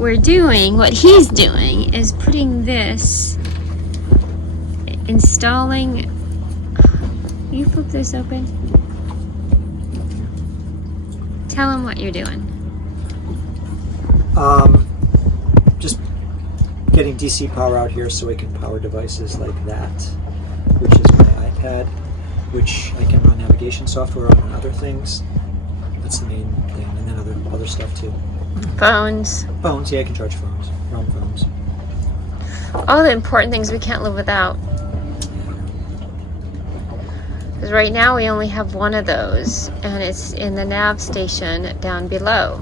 what we're doing, what he's doing, is putting this, installing. You flip this open. Tell him what you're doing. Just getting DC power out here so we can power devices like that, which is my iPad, which I can run navigation software on and other things. That's the main thing, and then other stuff too. Phones. Phones, yeah, I can charge phones, run phones. All the important things we can't live without. Because right now we only have one of those, and it's in the nav station down below.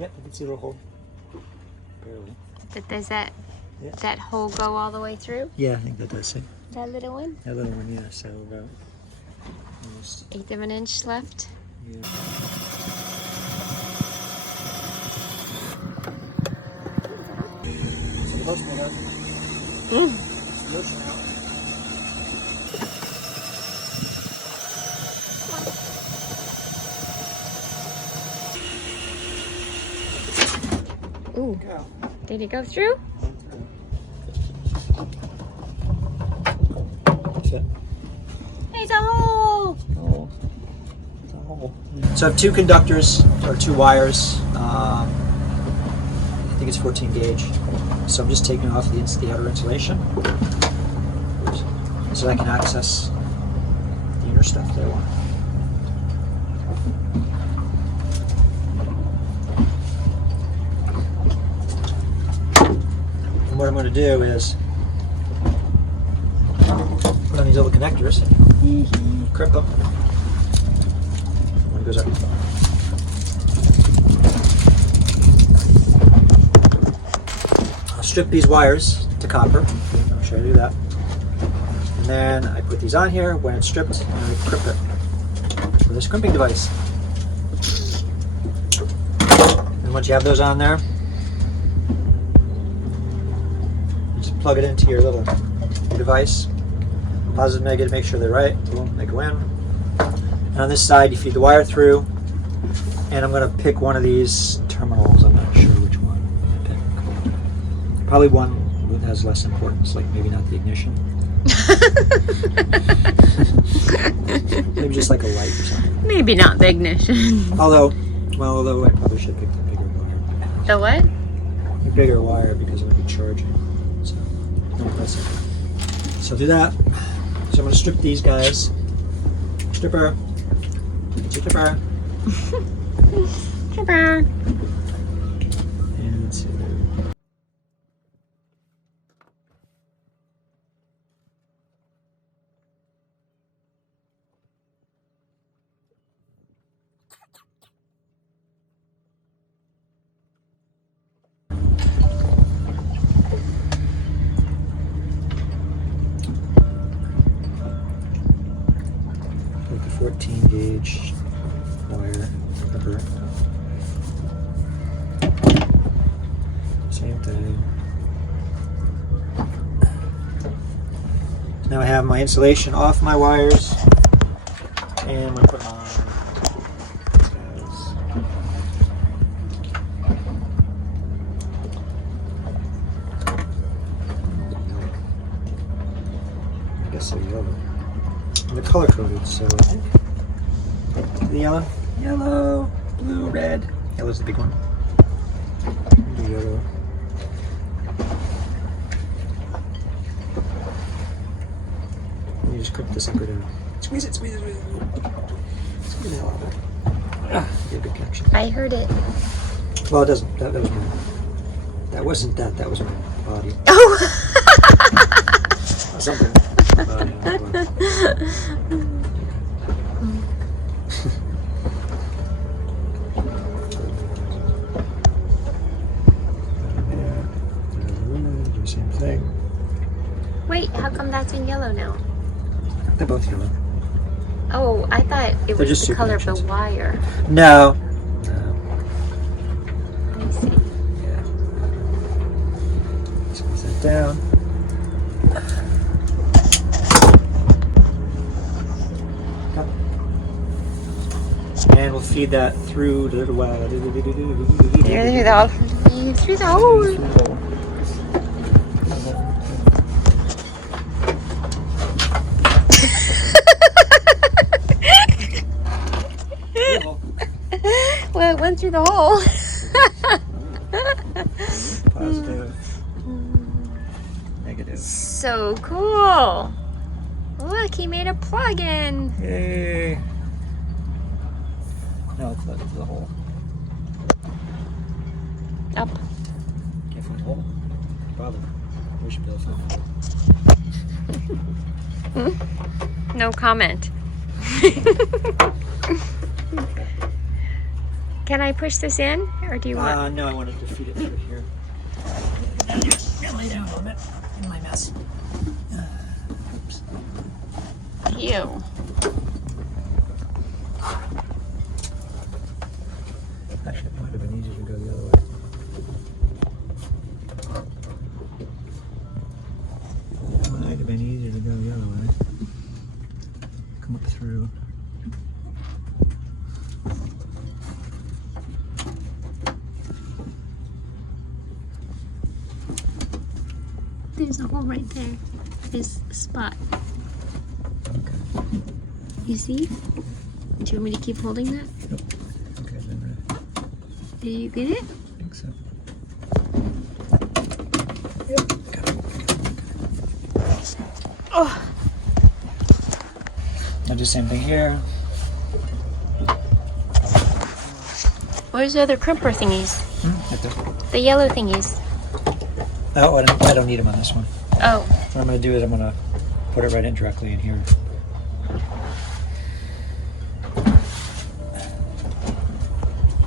Yep, you can see a little hole. Barely. But does that hole go all the way through? Yeah, I think that does. See? That little one? That little one, yeah. So about almost 1/8 of an inch left. Yeah. Ooh. Did it go through? It's a hole! Oh, it's a hole. So I have two conductors, or two wires. I think it's 14 gauge. So I'm just taking off the outer insulation so I can access the inner stuff that I want. And what I'm going to do is put on these little connectors, crimp them. One goes up. I'll strip these wires to copper. I'll show you that. And then I put these on here. When it's stripped, and I crimp it with this crimping device. And once you have those on there, you just plug it into your little device. Positive, negative, make sure they're right. Boom, they go in. And on this side, you feed the wire through. And I'm going to pick one of these terminals. I'm not sure which one I'm going to pick. Probably one that has less importance, like maybe not the ignition. Maybe just like a light or something. Maybe not the ignition. Although I probably should pick the bigger wire. The what? The bigger wire because I'm going to be charging. So, no, that's it. So do that. So I'm going to strip these guys. Stripper. Stripper. Stripper. And let's see. With the 14 gauge wire rubber. Same thing. So now I have my insulation off my wires, and I'm going to put on these guys. I guess they're yellow. And they're color coded, so I think the yellow, blue, red. Yellow's the big one. The yellow. And you just crimp this sucker down. Squeeze it, squeeze it, squeeze it. Squeeze the hell out of it. Get a good connection. I heard it. Well, it doesn't. That was my. That wasn't that. That was my body. Oh! Something. Do the same thing. Wait, how come that's in yellow now? They're both yellow. Oh, I thought it was just the color of the connections. wire. No. Let me see. down. And we'll feed that through the little well. Through the hole. Well, it went through the hole. Positive. Negative. So cool. Look, he made a plug-in. Yay. Now let's let it to the hole. Up. Can't find the hole? Probably. We should be able to find the hole. No comment. Can I push this in, or do you want? No, I wanted to feed it through here. Lay down a little bit in my mess. Oops. Ew. Actually, it might have been easier to go the other way. It might have been easier to go the other way. Come up through. There's a hole right there. This spot. Okay. You see? Do you want me to keep holding that? Nope. Okay, then Did you get it? I think so. Yep. Got it. Oh. I'll do the same thing here. Where's the other crimper thingies? Right there. The yellow thingies. Oh, I don't need them on this one. Oh. What I'm going to do is I'm going to put it right in directly in here.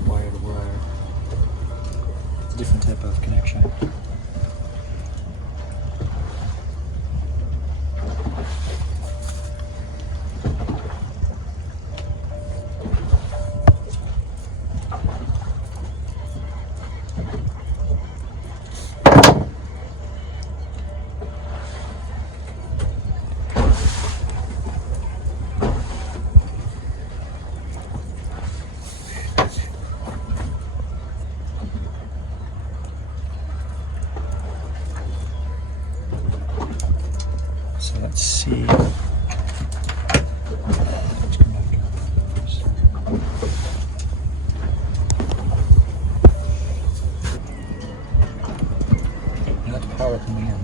Wire to wire. It's a different type of connection. So let's see. Not the power coming in.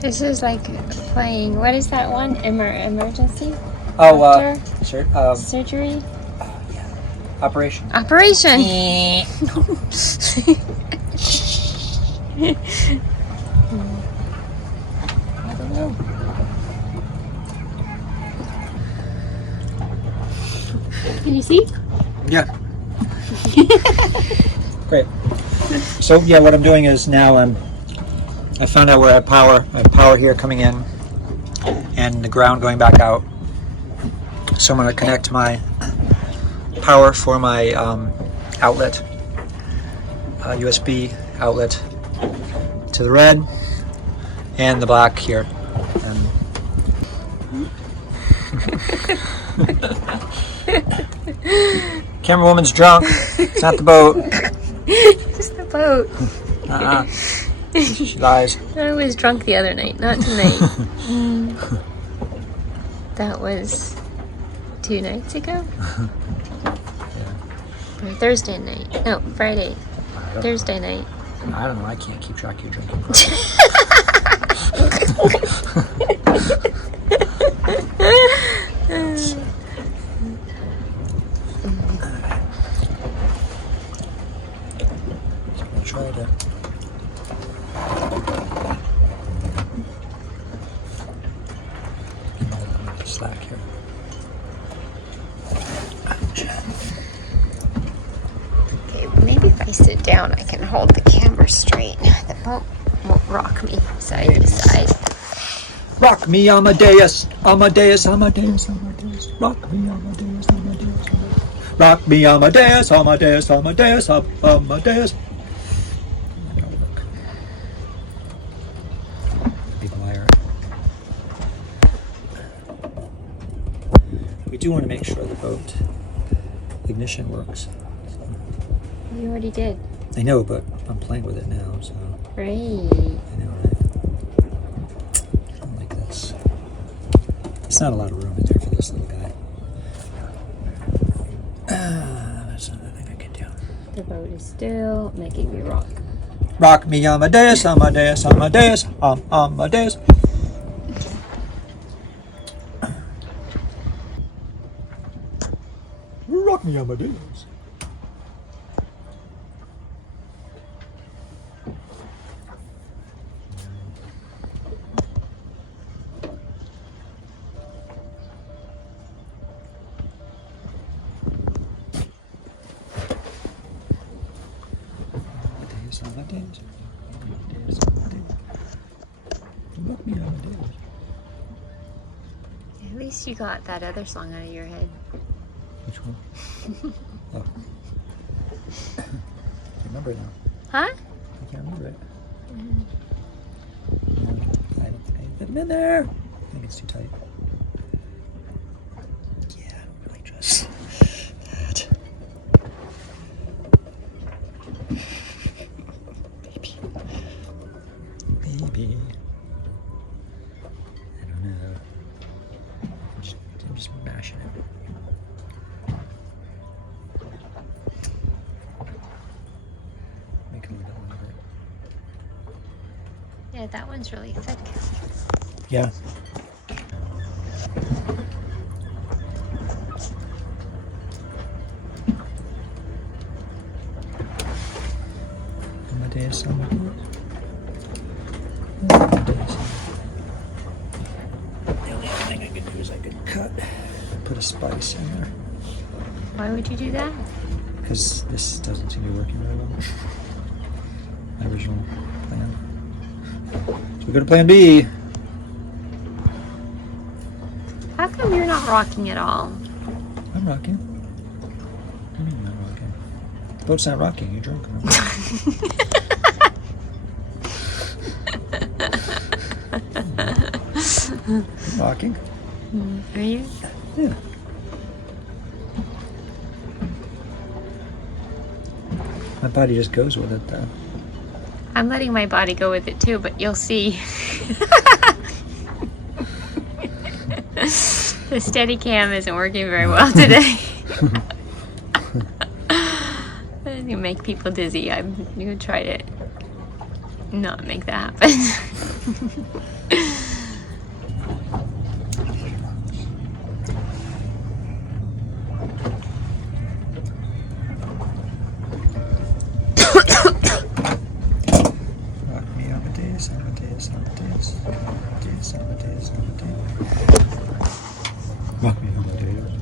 This is like playing. What is that one? Emergency? Oh, Doctor? Surgery? Yeah. Operation. Operation! I don't know. Can you see? Yeah. Great. So yeah, what I'm doing is now I found out where I have power. I have power here coming in, and the ground going back out. So I'm going to connect my power for my outlet, USB outlet, to the red and the black here. Camera woman's drunk. It's not the boat. It's the boat. She lies. I was drunk the other night, not tonight. That was 2 nights ago? Or Thursday night. No, Friday. Thursday night. I don't know. I can't keep track of your drinking. I'll try to. Slack here. Okay, maybe if I sit down, I can hold the camera straight. The boat won't rock me side to side. Rock me, Amadeus, Amadeus, Amadeus, Amadeus. Rock me, Amadeus, Amadeus, Amadeus. Rock me, Amadeus, Amadeus, Amadeus, Amadeus. Big wire. We do want to make sure the boat ignition works. You already did. I know, but I'm playing with it now, so. Right. I know, right? I don't like this. It's not a lot of room in there for this little guy. That's not nothing I can do. The boat is still making me rock. Rock me, Amadeus, Amadeus, Amadeus, Amadeus. Rock me, Amadeus. Amadeus, Amadeus, Amadeus. Rock me, Amadeus. At least you got that other song out of your head. Which one? Oh. I can't remember it now. Huh? I can't remember it. I fit them in there. I think it's too tight. Yeah, I don't really trust that. Baby. I don't know. I'm just mashing it. Make it a little bit longer. Yeah, that one's really thick. Yeah. Amadeus, Amadeus. Amadeus. The only other thing I could do is I could put a spice in there. Why would you do that? Because this doesn't seem to be working very well. My original plan. So we go to plan B. How come you're not rocking at all? I'm rocking. What do you mean I'm not rocking? The boat's not rocking. You're drunk. I'm rocking. Are you? Yeah. My body just goes with it, though. I'm letting my body go with it too, but you'll see. The steady cam isn't working very well today. You make people dizzy. I'm gonna try to not make that happen. Rock me, Amadeus, Amadeus, Amadeus, Amadeus, Amadeus, Amadeus. Rock me, Amadeus.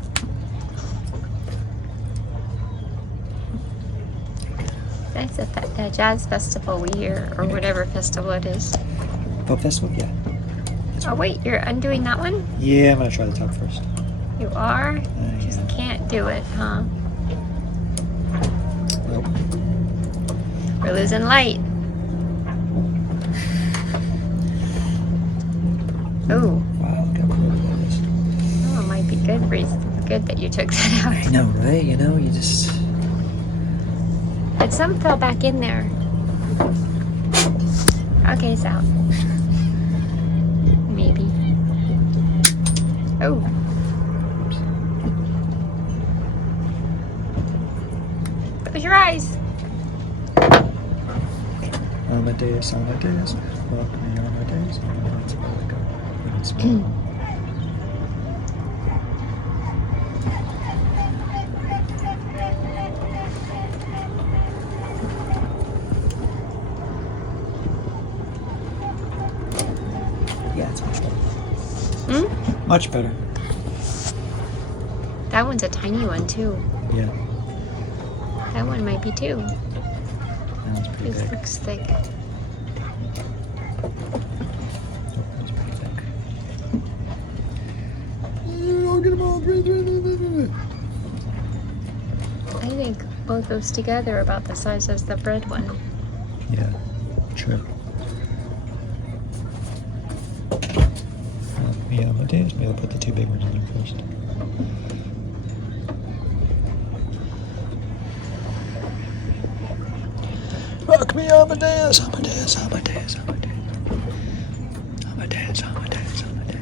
That's a jazz festival we hear, or whatever festival it is. Boat festival? Yeah. Oh wait, you're undoing that one? Yeah, I'm gonna try the top first. You are? Just Yeah. can't do it, huh? Nope. We're losing light. Oh, Wow, look how cool that is. oh, it might be good. Good that you took that I out. know, right? You know, you just. But some fell back in there. Okay, it's out. Maybe. Oh. Close your eyes. Amadeus, Amadeus. Rock me, Amadeus. That's where we go. We can spell. Yeah, it's much better. Hmm? Much better. That one's a tiny one too. Yeah, That one might be too. that one's pretty This big. looks thick. Oh, that's pretty thick. I'll get them all. both those together are about the size as the bread one. Yeah, true. Yeah, Amadeus. Maybe I'll put the two big ones in there first. Rock me, Amadeus, Amadeus, Amadeus, Amadeus. Amadeus, Amadeus, Amadeus.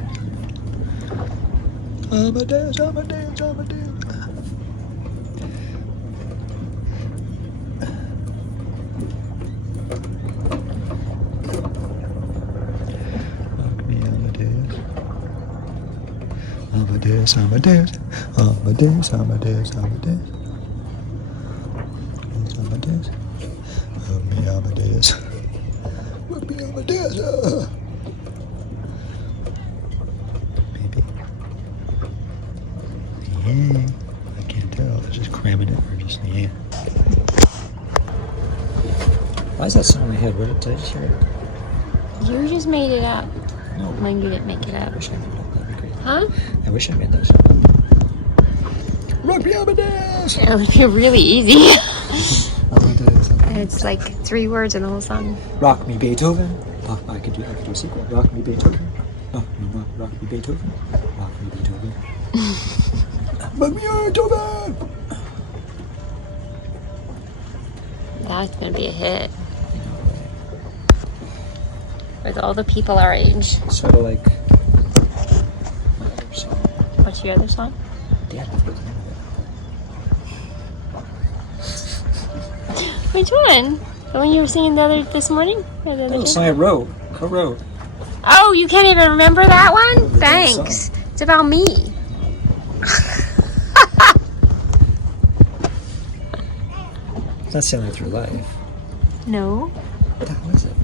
Amadeus, Amadeus, Amadeus. Rock me, Amadeus. Amadeus, Amadeus, Amadeus, Amadeus, Amadeus. Amadeus. Rock me, Amadeus. Rock me, Amadeus. Maybe. Yeah. I can't tell if it's just cramming it or just yeah. Why is that song in my head? Did I just hear it? You just made it up. No. When you didn't make it I up. wish I made that. That'd be great. Huh? I wish I made that song. Rock me, Amadeus. It would be really easy. Amadeus. It's like 3 words in the whole song. Rock me, Beethoven. Oh, I could do a sequel. Rock me, Beethoven. Rock me, Beethoven. Rock me, Beethoven. Rock me, Beethoven. That's gonna be a hit. With all the people our age. Sort of like my other song. What's your other song? Dad, I forgot the name of it. Which one? The one you were singing this morning? Or the other That was a day? song I wrote, co-wrote. Oh, you can't even remember that one? Remember the name of the Thanks. It's about me. It's not Sailing Through Life. No. What the hell is it?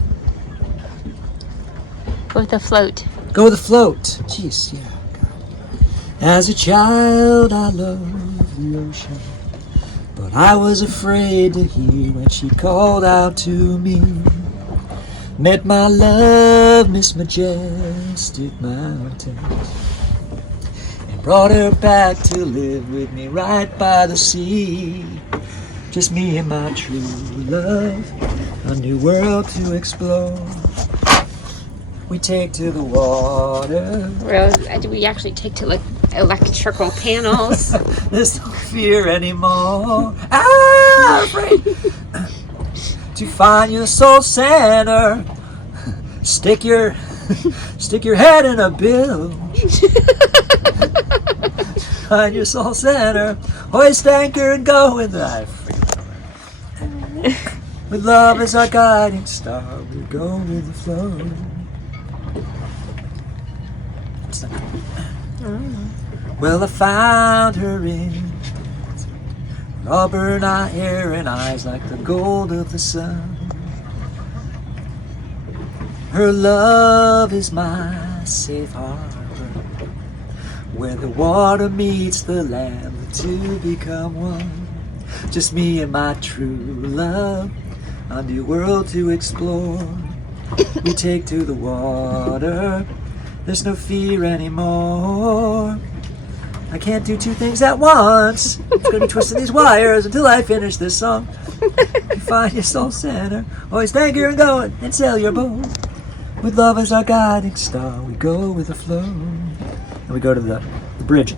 Go with the float. Go with the float. Jeez, yeah. God. As a child, I loved the ocean, but I was afraid to hear when she called out to me. Met my love, Miss Majestic Mountains, and brought her back to live with me right by the sea. Just me and my true love, a new world to explore. We take to the water. We actually take to like electrical panels. There's no fear anymore. I'm afraid to find your soul center. Stick your head in a bilge. Find your soul center. Hoist anchor and go in the with love as our guiding star, we go with the flow. Well, I found her in auburn hair and eyes like the gold of the sun. Her love is my safe harbor, where the water meets the land, the two become one. Just me and my true love, a new world to explore. We take to the water, there's no fear anymore. I can't do two things at once. I'm gonna be twisting these wires until I finish this song. You find your soul center, always anchor and go and sail your boat. With love as our guiding star, we go with the flow. And we go to the bridge.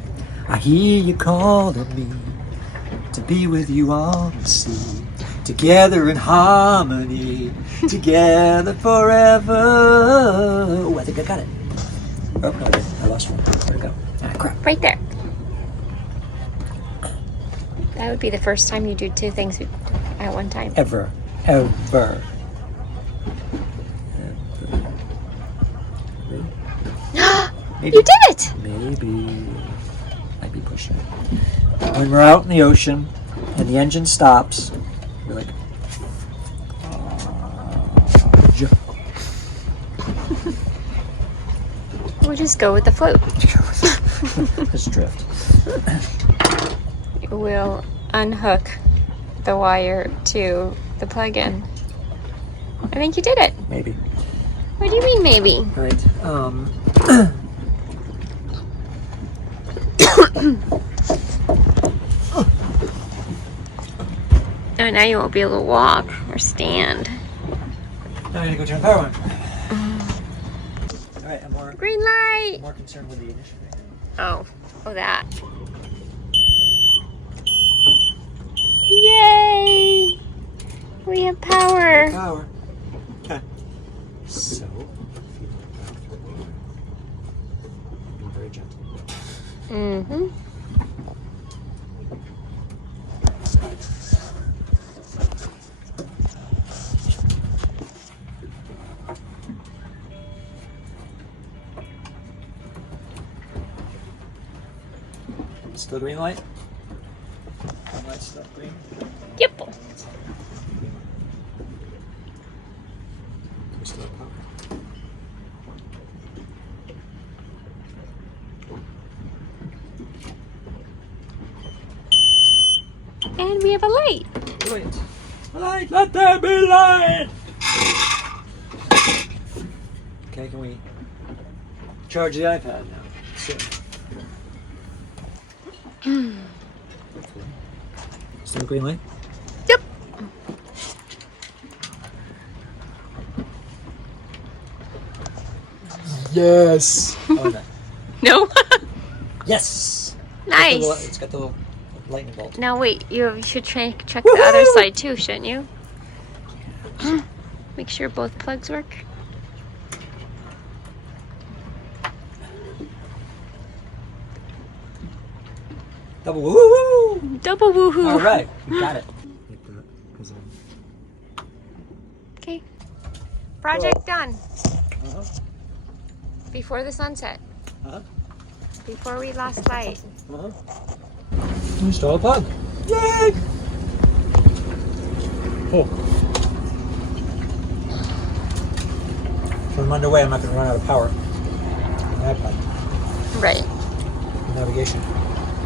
I hear you call to me to be with you on the sea, together in harmony, together forever. Oh, I think I got it. Oh, no, I didn't. I lost one. Where'd it go? Ah, crap. Right there. That would be the first time you do two things at one time. Ever. Maybe. You did it! Maybe. Might be pushing it. When we're out in the ocean and the engine stops, we're like, We'll just go with the float. Let's drift. We'll unhook the wire to the plug-in. I think you did it. Maybe. What do you mean, maybe? Right. Oh, now you won't be able to walk or stand. Now I gotta go turn the power on. Alright, I'm Green light! more concerned with the ignition right Oh, that. Yay! We have power. Power. Okay. So, be very gentle. Mm-hmm. Still green light? Green light's still green. Yep. We still have power. And we have a light. Light. Light, let there be light! Okay, can we charge the iPad now? Soon. Still green light? Yep. Yes! Oh, no. No. Yes! Nice. It's got the little lightning bolt. Now wait, you should check the other side too, shouldn't you? Make sure both plugs work. Double woohoo! Double woohoo. All right, we got it. Okay. Project done. Uh-huh. Before the sunset. Uh-huh. Before we lost light. Uh-huh. Install a plug. Yay! Oh. When I'm underway, I'm not going to run out of power. The iPad. Right. Navigation.